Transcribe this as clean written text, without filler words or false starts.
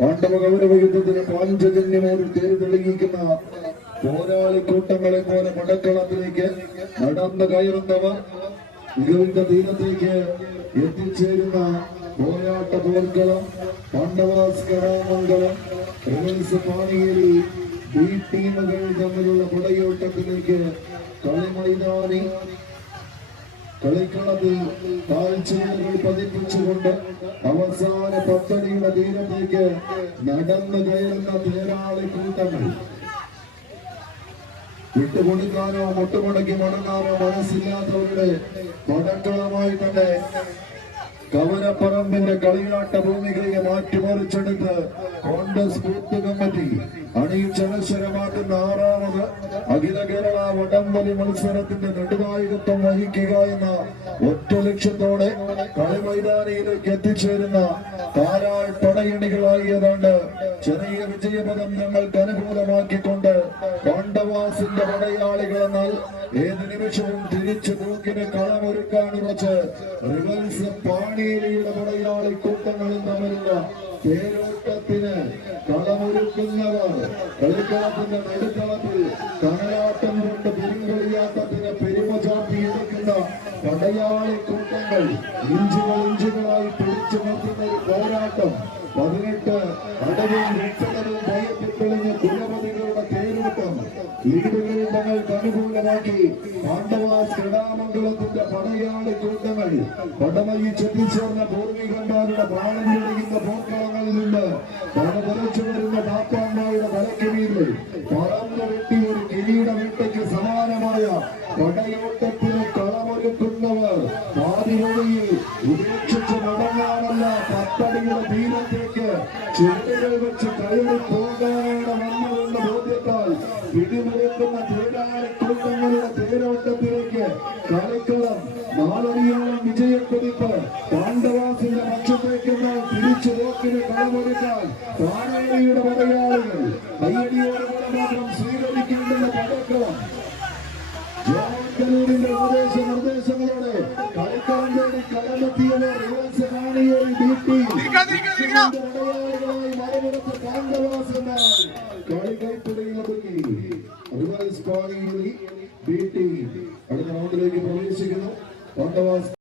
പാണ്ഡവ കൗരവ യുദ്ധത്തിന് പാഞ്ചജന്യമോട് തേര് തെളിയിക്കുന്ന പോരാളിക്കൂട്ടങ്ങളെ പോലെ പടക്കളത്തിലേക്ക് നടന്നു കയറുന്നവർ മികവിന്റെ തീരത്തേക്ക് എത്തിച്ചേരുന്ന പോരാട്ട പോർക്കളം പാണ്ഡവാസ് കലാമംഗലം റിവൽസ് പാണിയേരി ബി ടീമുകൾ തമ്മിലുള്ള പടയോട്ടത്തിലേക്ക് കളിമൈതാനി കളിക്കളത്തിൽ കാൽച്ചീലുകൾ പതിപ്പിച്ചുകൊണ്ട് അവസാന പത്തടിയുടെ തീരത്തേക്ക് നടന്നു കയറുന്ന തേരാളി കൂട്ടങ്ങൾ വിട്ടുകൊടുക്കാനോ മുട്ടുമുടക്കി മടങ്ങാനോ മനസ്സില്ലാത്തവരുടെ പടക്കളമായി തന്നെ കവരപ്പറമ്പിന്റെ കളിയാട്ട ഭൂമികളെ മാറ്റിമറിച്ചെടുത്ത് കോൺഗ്രസ് ബൂത്ത് കമ്മിറ്റി അണിയിച്ചനശ്വരമാക്കുന്ന 6ാമത് അഖില കേരള വടംവലി മത്സരത്തിന്റെ നെടുനായകത്വം വഹിക്കുക എന്ന ഒറ്റ ലക്ഷ്യത്തോടെ കളിമൈതാനിയിലേക്ക് എത്തിച്ചേരുന്ന കാരാൾ പടയണികളായി ഏതാണ്ട് ചെറിയ വിജയപദം ഞങ്ങൾക്ക് അനുകൂലമാക്കിക്കൊണ്ട് പാണ്ഡവാസിന്റെ പടയാളികൾ എന്നാൽ ഏത് നിമിഷവും തിരിച്ചു തൂക്കിന് കളമൊരുക്കാൻ ഉറച്ച് റിവൽസ് പാണിയേരിയുടെ പടയാളി കൂട്ടങ്ങളും തമ്മിലുള്ള തേരോട്ടത്തിന് കളമൊരുക്കുന്നവർ കളിക്കളത്തിന്റെ നടുക്കളത്തിൽ കനലാട്ടം കൊണ്ട് പെരുങ്കളിയാട്ടത്തിന് പെരുമ ചാർത്തിയെടുക്കുന്ന പടയാളി കൂട്ടങ്ങൾ ഇഞ്ചുകളായി പിടിച്ചു നിർത്തുന്ന ഒരു പോരാട്ടം 18 അടവും രക്ഷകരും ഭയപ്പെട്ടുള്ള കുലപതികളുടെ തേരോട്ടം ലീഡുകളിൽ തങ്ങൾക്ക് അനുകൂലമാക്കി പാണ്ഡവാസ് ക്രീഡാമംഗലത്തിന്റെ പടയാളി കൂട്ടങ്ങൾ പടമയി ചെത്തിച്ചേർന്ന പൂർവികന്മാരുടെ പ്രാണം പിടിക്കുന്ന പോർക്കളങ്ങളിൽ നിന്ന് പടപുറച്ചു വരുന്ന പാപ്പാന്മാരുടെ തലക്കിരിയിൽ പറന്നു വെട്ടി ഒരു കിരീട വേട്ടയ്ക്ക് സമാനമായ പടയോട്ടത്തിന് കളമൊരുക്കുന്നവർ പാതിവഴിയിൽ ഉപേക്ഷിച്ച് മടങ്ങാനല്ല പത്തടിയുടെ തീരത്തേക്ക് ചെടികൾ വെച്ച് കയറി പോകാനാണ് വന്നതെന്ന ബോധ്യത്താൽ പിടിമുറുക്കുന്ന തേരാളി കൂട്ടങ്ങളുടെ തേരോട്ടത്തിലേക്ക് കളിക്കളം നാളടിയോളം വിജയക്കുതിപ്പ് പാണ്ഡവാസിന്റെ പക്ഷത്തേക്കെന്നാൽ തിരിച്ചു നോക്കിന് കളമൊരുക്കാൻ പാണേരിയുടെ പടയാളികൾ കയ്യടിയോടുകൂടെ മാത്രം സ്വീകരിക്കേണ്ടുന്ന പടക്കളം ജവാൻകലൂരിന്റെ നിർദ്ദേശങ്ങളോടെ കളിക്കളം തേടി കടമെത്തിയവർ റിവൽസ് പാണിയേരി പടയാളികളായി മറുപുറത്ത് പാണ്ഡവാസന്മാർ കളി കൈപ്പിടിയിലൊതുങ്ങി റിവൽസ് പാണിയേരി ബി ടീം അടുത്ത റൗണ്ടിലേക്ക് പ്രവേശിക്കുന്നു. പാണ്ഡവാസ്